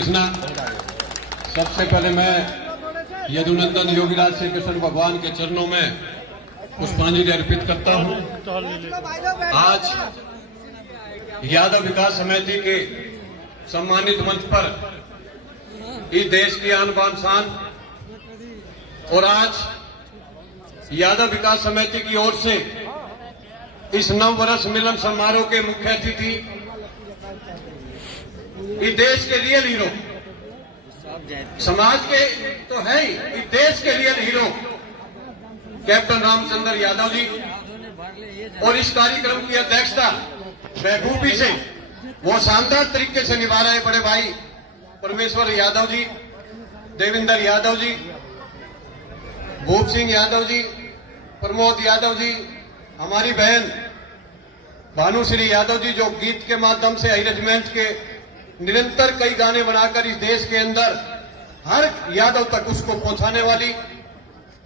कृष्णा, सबसे पहले मैं यदुनंदन योगीराज श्री कृष्ण भगवान के चरणों में पुष्पांजलि अर्पित करता हूं। आज यादव विकास समिति के सम्मानित मंच पर इस देश की आन बान शान और आज यादव विकास समिति की ओर से इस नव वर्ष मिलन समारोह के मुख्य अतिथि इस देश के रियल हीरो, समाज के तो है ही, इस देश के real hero captain Ramchandra Yadav ji और इस कार्यक्रम की अध्यक्षता बखूबी से वो शानदार तरीके से निभा रहे बड़े भाई परमेश्वर यादव जी, देवेंद्र यादव जी, भूप सिंह यादव जी, प्रमोद यादव जी, हमारी बहन भानुश्री यादव जी जो गीत के माध्यम से हाई रेजिमेंट के निरंतर कई गाने बनाकर इस देश के अंदर हर यादव तक उसको पहुंचाने वाली,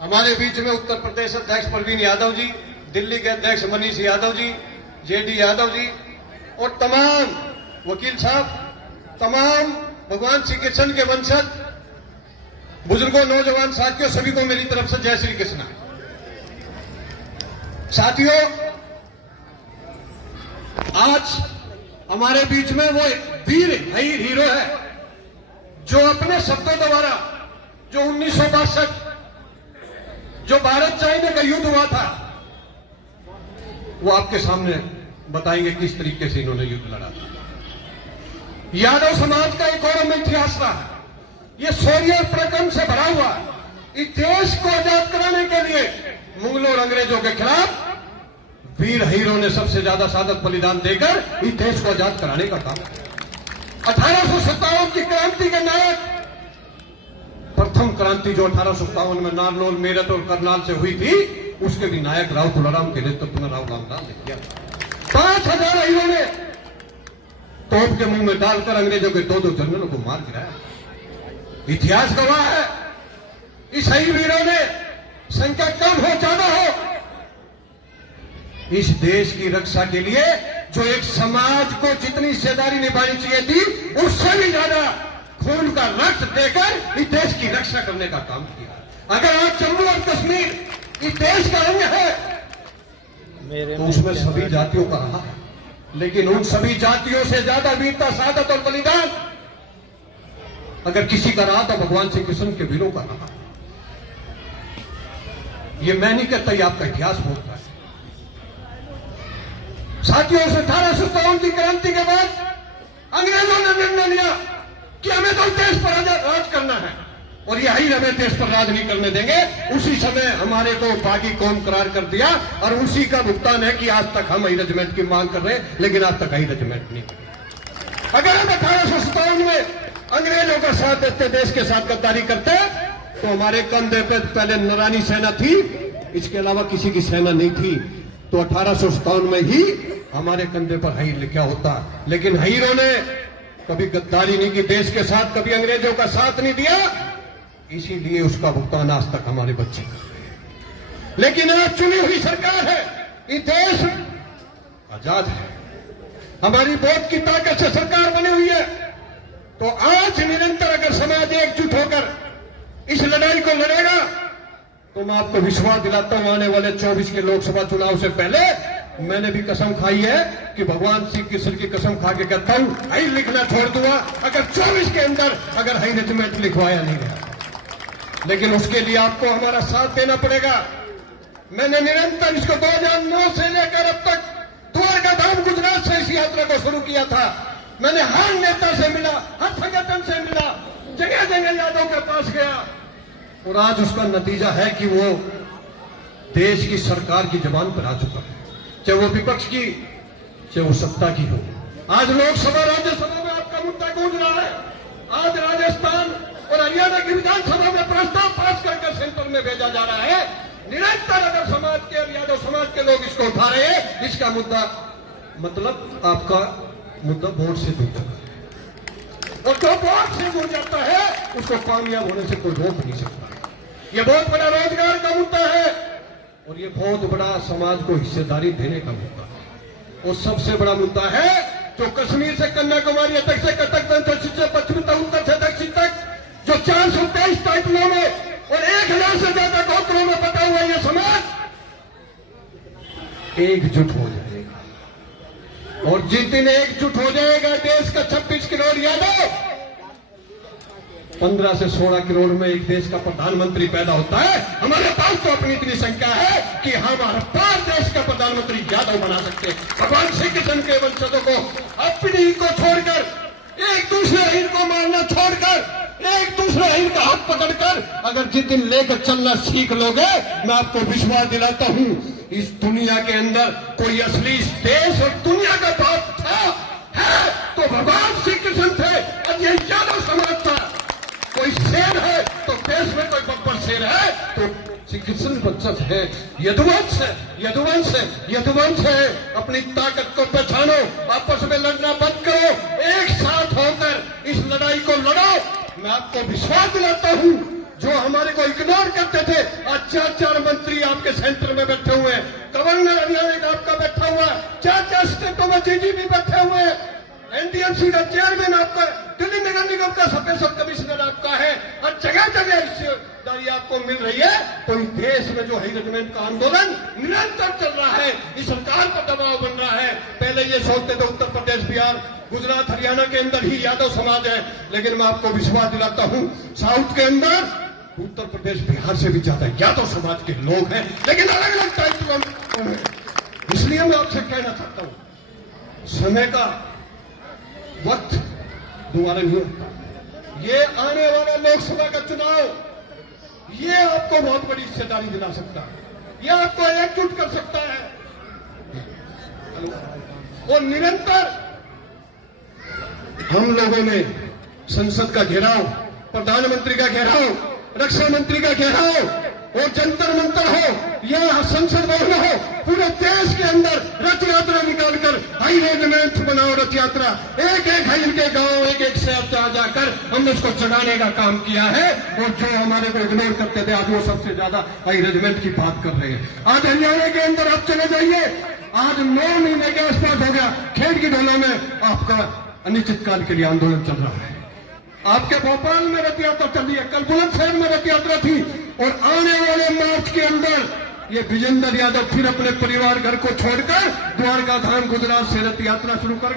हमारे बीच में उत्तर प्रदेश अध्यक्ष प्रवीण यादव जी, दिल्ली के अध्यक्ष मनीष यादव जी, जेडी यादव जी और तमाम वकील साहब, तमाम भगवान श्री कृष्ण के वंशज, बुजुर्गों, नौजवान साथियों, सभी को मेरी तरफ से जय श्री कृष्ण। साथियों, आज हमारे बीच में वो वीर हीरो है जो अपने शब्दों द्वारा जो 1962 जो भारत चाइना का युद्ध हुआ था वो आपके सामने बताएंगे किस तरीके से इन्होंने युद्ध लड़ा था। यादव समाज का एक गौरवमय इतिहास रहा, ये शौर्य पराक्रम से भरा हुआ इस देश को आजाद कराने के लिए मुगलों और अंग्रेजों के खिलाफ वीर हीरो ने सबसे ज्यादा शहादत बलिदान देकर इस देश को आजाद कराने का काम। 1857 की क्रांति के नायक, प्रथम क्रांति जो 1857 में नारनौल, मेरठ और करनाल से हुई थी, उसके भी नायक राव तुलाराम के नेतृत्व में राव रामलाल ने किया। 5000 हीरो ने तोप के मुंह में डालकर अंग्रेजों के 2-2 जनरलों को मार गिराया। इतिहास गवाह है, इस वीरों ने संख्या कम हो ज्यादा हो, इस देश की रक्षा के लिए जो एक समाज को जितनी हिस्सेदारी निभानी चाहिए थी उससे भी ज्यादा खून का रक्त देकर इस देश की रक्षा करने का काम किया। अगर आज जम्मू और कश्मीर इस देश का अंग है तो उसमें सभी जातियों का रहा है, लेकिन उन सभी जातियों से ज्यादा वीरता, शहादत और बलिदान अगर किसी का रहा तो भगवान श्री कृष्ण के वीरों का रहा। ये मैं नहीं कहता, ये आपका इतिहास बोलता है। साथियों, 1857 की क्रांति के बाद अंग्रेजों ने निर्णय लिया कि हमें तो देश पर राज करना है और यही हमें देश पर राज नहीं करने देंगे। उसी समय हमारे को बागी कौम करार कर दिया और उसी का भुगतान है कि आज तक हम हाई रेजिमेंट की मांग कर रहे हैं, लेकिन आज तक हाई रेजिमेंट नहीं। अगर हम 1857 में अंग्रेजों का साथ देते, देश के साथ गद्दारी करते, तो हमारे कंधे पे पहले नरानी सेना थी, इसके अलावा किसी की सेना नहीं थी। तो 1857 में ही हमारे कंधे पर हाई लिखा होता, लेकिन हीरों ने कभी गद्दारी नहीं की देश के साथ, कभी अंग्रेजों का साथ नहीं दिया, इसीलिए उसका भुगतान आज तक हमारे बच्चे कर रहे हैं। लेकिन आज चुनी हुई सरकार है, ये देश आजाद है, हमारी वोट की ताकत से सरकार बनी हुई है। तो आज निरंतर अगर समाज एकजुट होकर इस लड़ाई को लड़ेगा तो मैं आपको विश्वास दिलाता हूं, आने वाले 24 के लोकसभा चुनाव से पहले मैंने भी कसम खाई है कि भगवान श्री कृष्ण की कसम खा के कहता हूं, हाई लिखना छोड़ दूंगा अगर 24 के अंदर अगर हाई रेजिमेंट लिखवाया नहीं गया। लेकिन उसके लिए आपको हमारा साथ देना पड़ेगा। मैंने निरंतर इसको 2009 से लेकर अब तक द्वारका धाम गुजरात से इस यात्रा को शुरू किया था। मैंने हर नेता से मिला, हर संगठन से मिला, जगह जगह यादव के पास गया और आज उसका नतीजा है कि वो देश की सरकार की जबान पर आ चुका है, चाहे वो विपक्ष की, चाहे वो सत्ता की हो। आज लोकसभा, राज्यसभा में आपका मुद्दा गूंज रहा है। आज राजस्थान और हरियाणा की विधानसभा में प्रस्ताव पास करके सेंटर में भेजा जा रहा है। निरंतर अगर समाज के और यादव समाज के लोग इसको उठा रहे हैं, इसका मुद्दा मतलब आपका मुद्दा वोट से दूर जाता है और जो वोट से दूर जाता है उसको कामयाब होने से कोई रोक नहीं सकता। ये बहुत बड़ा रोजगार का मुद्दा है और ये बहुत बड़ा समाज को हिस्सेदारी देने का मुद्दा है। और सबसे बड़ा मुद्दा है जो कश्मीर से कन्याकुमारी तक से कटक से पश्चिम से उत्तर से गोत्रों में बटा हुआ ये समाज एकजुट हो जाएगा। और जिस दिन एकजुट हो जाएगा देश का 26 करोड़ यादव, 15 से 16 करोड़ में एक देश का प्रधानमंत्री पैदा होता है। हमारे पास तो अपनी इतनी संख्या है कि हम हर पार देश का प्रधानमंत्री यादव बना सकते हैं। भगवान श्री कृष्ण के वंशजों को अपनी को छोड़कर, एक दूसरे हिंद को मारना छोड़कर, एक दूसरे हिंद का हाथ पकड़कर अगर जिस दिन लेकर चलना सीख लोगे, मैं आपको विश्वास दिलाता हूं इस दुनिया के अंदर कोई असली देश और दुनिया का बाप था है तो भगवान श्री कृष्ण थे और ये यादव समाज था। कोई शेर है तो देश में कोई बब्बर शेर है तो श्री कृष्ण वंशज है, यदुवंश है, यदुवंश है, यदुवंश है। अपनी ताकत को पहचानो, आपस में लड़ना बंद करो, एक साथ होकर इस लड़ाई को लड़ो। मैं आपको विश्वास दिलाता हूं जो हमारे को इग्नोर करते थे, आज 4 मंत्री आपके सेंटर में बैठे हुए हैं, गवर्नर हरियाणा का आपका बैठा हुआ है, 4 स्टेटों में जीजी भी बैठे हुए हैं, एनडीएमसी का चेयरमैन आपका, दिल्ली नगर निगम का स्पेशल कमिश्नर आपका है, और जगह जगह हिस्सेदारी आपको मिल रही है। तो इस देश में जो हाई रेजिमेंट का आंदोलन निरंतर चल रहा है, इस सरकार पर दबाव बन रहा है। पहले ये सोचते थे उत्तर प्रदेश, बिहार, गुजरात, हरियाणा के अंदर ही यादव समाज है, लेकिन मैं आपको विश्वास दिलाता हूं साउथ के अंदर उत्तर प्रदेश, बिहार से भी ज्यादा यादव समाज के लोग हैं, लेकिन अलग अलग टाइप के। इसलिए मैं आपसे कहना चाहता हूं समय का वक्त दोबारा नहीं होता। ये आने वाला लोकसभा का चुनाव ये आपको बहुत बड़ी हिस्सेदारी दिला सकता है, ये आपको एकजुट कर सकता है। और निरंतर हम लोगों ने संसद का घेराव, प्रधानमंत्री का घेराव, रक्षा मंत्री का घेराव और जंतर मंतर हो या संसद भवन हो, पूरे देश के अंदर रथ यात्रा निकालकर हाई रेजिमेंट बनाओ, रथ यात्रा एक एक हाई के गांव, एक एक शहर से जाकर हमने उसको जगाने का काम किया है। और जो हमारे को इग्नोर करते थे आज वो सबसे ज्यादा हाई रेजिमेंट की बात कर रहे हैं। आज हरियाणा के अंदर आप चले जाइए, आज 9 महीने के आसपास हो गया, खेत की ढोला में आपका अनिश्चितकाल के लिए आंदोलन चल रहा है। आपके भोपाल में रथ यात्रा चल रही है, कल बुलंदशहर में रथ यात्रा थी, और आने वाले मार्च के अंदर ये विजेंद्र यादव फिर अपने परिवार घर को छोड़कर द्वारका धाम गुजरात से रथ यात्रा शुरू कर,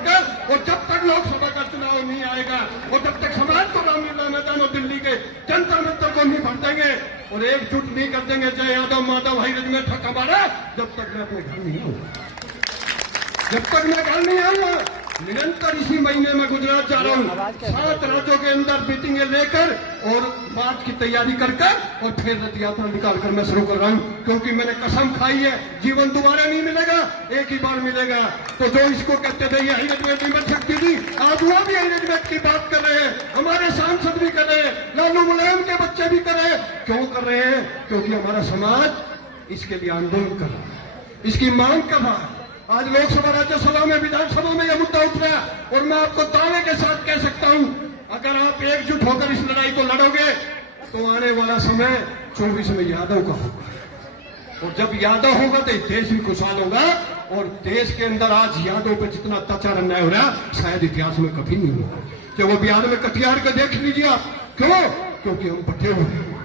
और जब तक लोकसभा का चुनाव नहीं आएगा और जब तक समाज को रामलीला मैदान और दिल्ली के जनता मंत्र को नहीं भर देंगे और एकजुट नहीं कर देंगे, जय यादव माधव हाई रेजिमेंट हमारा, जब तक मैं अपने घर नहीं आऊंगा, जब तक मैं घर नहीं आऊंगा। निरंतर इसी महीने में गुजरात जा रहा हूं, 7 राज्यों के अंदर मीटिंगें लेकर और मार्च की तैयारी कर और फिर रथ यात्रा निकालकर मैं शुरू कर रहा हूं, क्योंकि मैंने कसम खाई है जीवन दोबारा नहीं मिलेगा, एक ही बार मिलेगा। तो जो इसको कहते थे ये हाई रेजिमेंट नहीं बन सकती थी, आज वो भी हाई रेजिमेंट की बात कर रहे हैं, हमारे सांसद भी कर रहे हैं, लालू मुलायम के बच्चे भी कर रहे हैं। क्यों कर रहे हैं? क्योंकि हमारा समाज इसके लिए आंदोलन कर रहा है, इसकी मांग कर रहा है। आज लोकसभा, राज्यसभा में, विधानसभा में यह मुद्दा उठ रहा है, और मैं आपको दावे के साथ कह सकता हूं अगर आप एकजुट होकर इस लड़ाई को लड़ोगे तो आने वाला समय 24 में यादव का होगा, और जब यादव होगा तो देश भी खुशहाल होगा। और देश के अंदर आज यादव पे जितना अत्याचार अन्याय हो रहा शायद इतिहास में कभी नहीं होगा। कि वो बिहार में कटिहार का देख लीजिए आप, क्यों? क्योंकि हम बटे हुए हैं।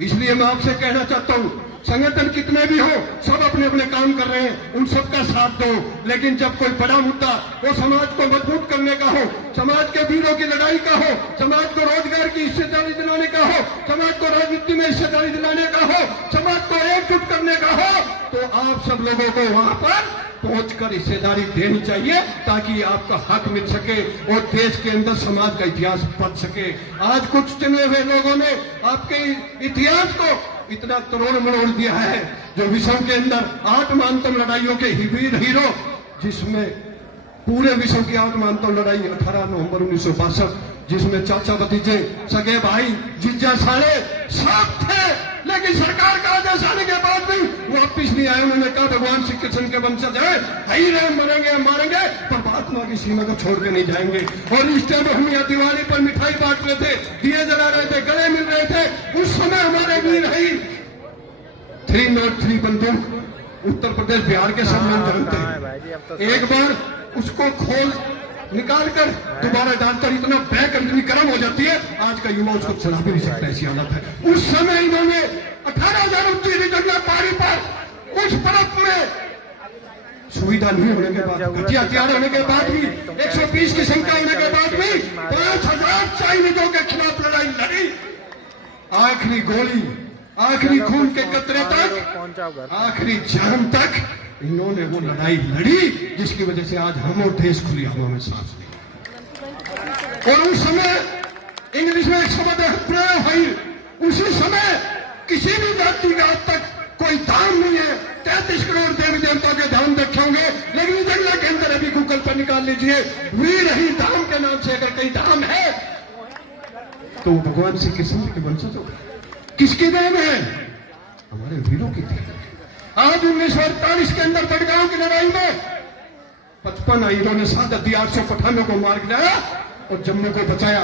इसलिए मैं आपसे कहना चाहता हूं संगठन कितने भी हो, सब अपने अपने काम कर रहे हैं, उन सबका साथ दो, लेकिन जब कोई बड़ा मुद्दा वो समाज को मजबूत करने का हो, समाज के वीरों की लड़ाई का हो, समाज को रोजगार की हिस्सेदारी दिलाने का हो, समाज को राजनीति में हिस्सेदारी दिलाने का हो, समाज को एकजुट करने का हो, तो आप सब लोगों को वहां पर पहुंचकर हिस्सेदारी देनी चाहिए, ताकि आपका हक मिल सके और देश के अंदर समाज का इतिहास पढ़ सके। आज कुछ चुने हुए लोगों ने आपके इतिहास को इतना तरोड़ मरोड़ दिया है, जो विश्व के अंदर 8 मानतम लड़ाइयों के हीरो, जिसमें पूरे विश्व की 8 मानतम लड़ाई 18 नवंबर 1962, जिसमें चाचा भतीजे, सगे भाई, जीजा साले सब थे, लेकिन सरकार का आदेश आने के बाद भी वापिस नहीं आए। उन्होंने कहा भगवान श्री कृष्ण के वंशज है, ही रहे, मरेंगे मारेंगे, पर महात्मा की सीमा को छोड़ के नहीं जाएंगे। और इस टाइम हम यहाँ दिवाली पर मिठाई बांट रहे थे, दिए जला रहे थे, गले मिल रहे थे, उस समय हमारे वीर है 303 बंदूक उत्तर प्रदेश बिहार के सब लोग जानते हैं। एक बार उसको खोल निकाल कर दोबारा डालकर इतना बैक इतनी गर्म हो जाती है, आज का युवा उसको चला भी नहीं सकता, ऐसी हालत है। उस समय इन्होंने 18,000 रुपये पारी पर उस बर्फ में सुविधा नहीं होने के बाद, घटिया हथियार होने के बाद भी, 120 की संख्या होने के बाद भी 5,000 सैनिकों के खिलाफ लड़ाई लड़ी। आखिरी गोली, आखिरी खून के कतरे तक, आखिरी जान तक इन्होंने वो लड़ाई लड़ी, जिसकी वजह से आज हम और देश खुली हवा में सांस ले। और उस समय इंग्लिश में एक शब्द है प्रयोग है, उसी समय किसी भी जाति का आज तक कोई धाम नहीं है। 33 करोड़ देवी देवताओं के धाम देखे होंगे, लेकिन इस जगह के अंदर अभी गूगल पर निकाल लीजिए, वीर ही धाम के नाम से अगर कहीं धाम है तो वो भगवान श्री कृष्ण के वंशज होगा। किसकी देन है? हमारे वीरों की देन है। आज 1948 के अंदर बड़गांव की लड़ाई में 55 हीरों ने शहादत दी, 800 पठानों को मार गिराया और जम्मू को बचाया।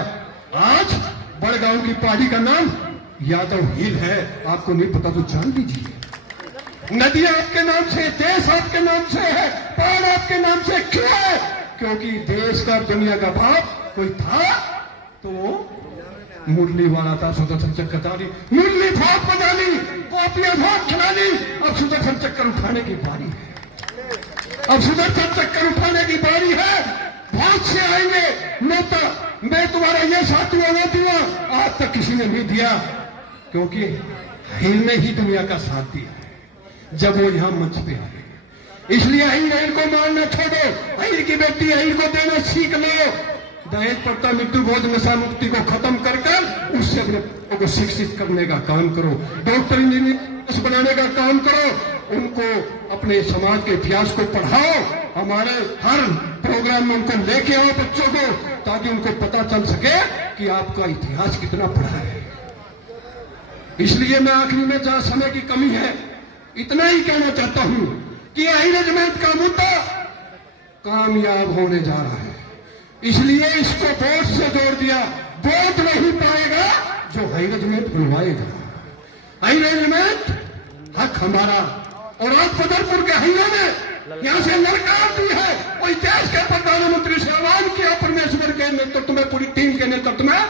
आज बड़गांव की पहाड़ी का नाम यादव हिल है, आपको नहीं पता तो जान लीजिए। नदियां आपके नाम से, देश आपके नाम से है, पहाड़ आपके नाम से क्यों है? क्योंकि देश का दुनिया का बाप कोई था तो मुरली वाला था, सुदर्शन चक्रधारी, मुरली भाग बजा ली, कॉपियां भाग खिला ली। अब सुदर्शन चक्कर उठाने की बारी है, अब सुदर्शन चक्कर उठाने की बारी है। बहुत से आएंगे नेता, मैं तुम्हारा ये साथी वो दूंगा, आज तक किसी ने नहीं दिया, क्योंकि हिल ने ही दुनिया का साथ दिया है जब वो यहां मंच पे आए। इसलिए अहिर को मारना छोड़ो, अहिर की बेटी अहिर को देना सीख लो। दहेज प्रथा, मृत्यु बोध, नशा मुक्ति को खत्म कर उससे अपने बच्चों को शिक्षित करने का काम करो, डॉक्टर इंजीनियर बनाने का काम करो, उनको अपने समाज के इतिहास को पढ़ाओ। हमारे हर प्रोग्राम में उनको लेके आओ बच्चों को, ताकि उनको पता चल सके कि आपका इतिहास कितना बड़ा है। इसलिए मैं आखिरी में, जहां समय की कमी है, इतना ही कहना चाहता हूं कि अहिर रेजिमेंट का मुद्दा कामयाब होने जा रहा है। इसलिए इसको वोट से जोड़ दिया। वोट नहीं पाएगा जो अहिर रेजिमेंट बनवाएगा। अहिर रेजिमेंट हक हमारा। और आज बदरपुर के अहिरों ने यहां से लड़कार दी है और देश के प्रधानमंत्री से आह्वान किया, परमेश्वर के नेतृत्व में, पूरी टीम के नेतृत्व में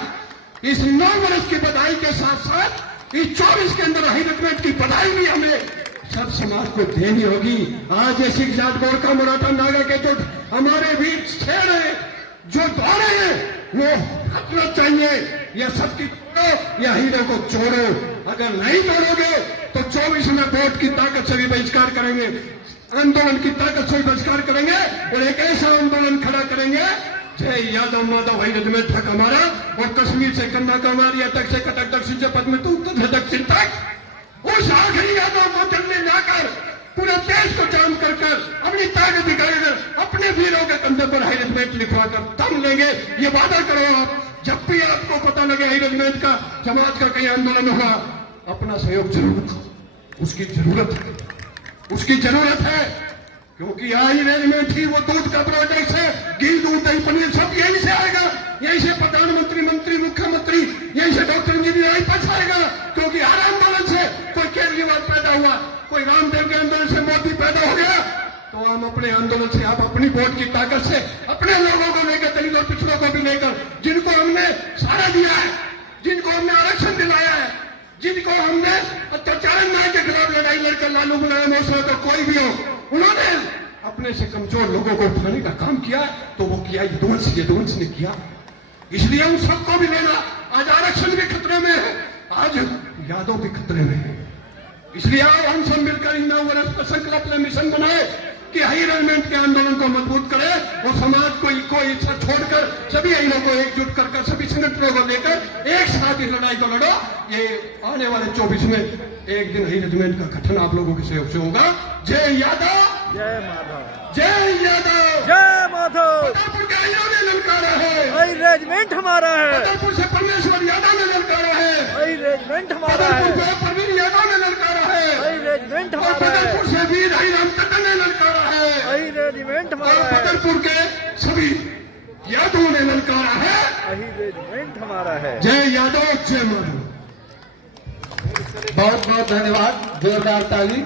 इस 9 वर्ष की बधाई के साथ साथ इस 24 के अंदर अहिर रेजिमेंट की बधाई भी हमें सब समाज को देनी होगी। आज ये सिख जाट गोरखा मराठा नागा के जो हमारे वीर शेर है, जो दौड़े हैं, वो हटना चाहिए। यह सबकी तोड़ो या हीरो को जोड़ो। अगर नहीं तोड़ोगे तो 24 में वोट की ताकत से भी बहिष्कार करेंगे, आंदोलन की ताकत से भी बहिष्कार करेंगे और एक ऐसा आंदोलन खड़ा करेंगे, जय यादव माधव अहिर रेजिमेंट हक हमारा। और कश्मीर से कन्याकुमारी तक से कटक दक्षिण से पद्म तो उत्तर से दक्षिण तक उस आखिरी यादव को जलने जाकर पूरे देश को जाम कर अपनी ताकत दिखाकर अपने वीरों के कंधे पर अहिर रेजिमेंट लिखवाकर दम लेंगे। ये वादा करो आप, जब भी आपको पता लगे अहिर रेजिमेंट का, समाज का कहीं आंदोलन होगा, अपना सहयोग जरूर दो। उसकी जरूरत है, उसकी जरूरत है, क्योंकि अहिर रेजिमेंट ही वो दूध का प्रोजेक्ट है। घी, दूध, दही, पनीर सब यहीं से आएगा। यहीं से प्रधानमंत्री, मंत्री, मुख्यमंत्री, यहीं से डॉक्टर इंजीनियर आईपीएस आएगा। क्योंकि हर आंदोलन से कोई केजरीवाल पैदा हुआ, कोई रामदेव के आंदोलन से मोदी पैदा हो गया, तो हम अपने आंदोलन से, आप अपनी वोट की ताकत से अपने लोगों को लेकर, दलित और पिछड़ों को भी लेकर, जिनको हमने सहारा दिया है, जिनको हमने आरक्षण दिलाया है, जिनको हमने अत्याचार न्याय के खिलाफ लड़ाई लड़कर लालू मुलायम हो तो कोई भी हो, उन्होंने अपने से कमजोर लोगों को उठाने का काम किया, तो वो किया यदुवंश ने किया। इसलिए उन सबको भी लेना। आज आरक्षण भी खतरे में है, आज यादव भी खतरे में है। इसलिए आओ हम सब मिलकर इन 9 वर्ष का संकल्प ले मिशन बनाए कि अहिर रेजिमेंट के आंदोलन को मजबूत करे और समाज को इच्छा छोड़कर सभी अहिरों को एकजुट कर सभी संगठनों को लेकर एक साथ इस लड़ाई को लड़ो। ये आने वाले 24 में एक दिन अहिर रेजिमेंट का गठन आप लोगों के सहयोग से होगा। जय यादव, जय माधव, जय यादव, जय माधव। बदरपुर के अहिरों ने ललकारा है, अहिर रेजिमेंट हमारा है। बदरपुर से परमेश्वर यादव ने ललकारा है, अहिर रेजिमेंट हमारा है। बदरपुर से प्रवीण यादव ने ललकारा है, अहिर रेजिमेंट और हमारा है। बदरपुर से वीर हरिराम टंडन ने ललकारा है, अहिर रेजिमेंट और हमारा है। बदरपुर के सभी यादवों ने ललकारा है। अहिर रेजिमेंट हमारा है। जय यादव, जय माधव। बहुत बहुत धन्यवाद, जोरदार ताली।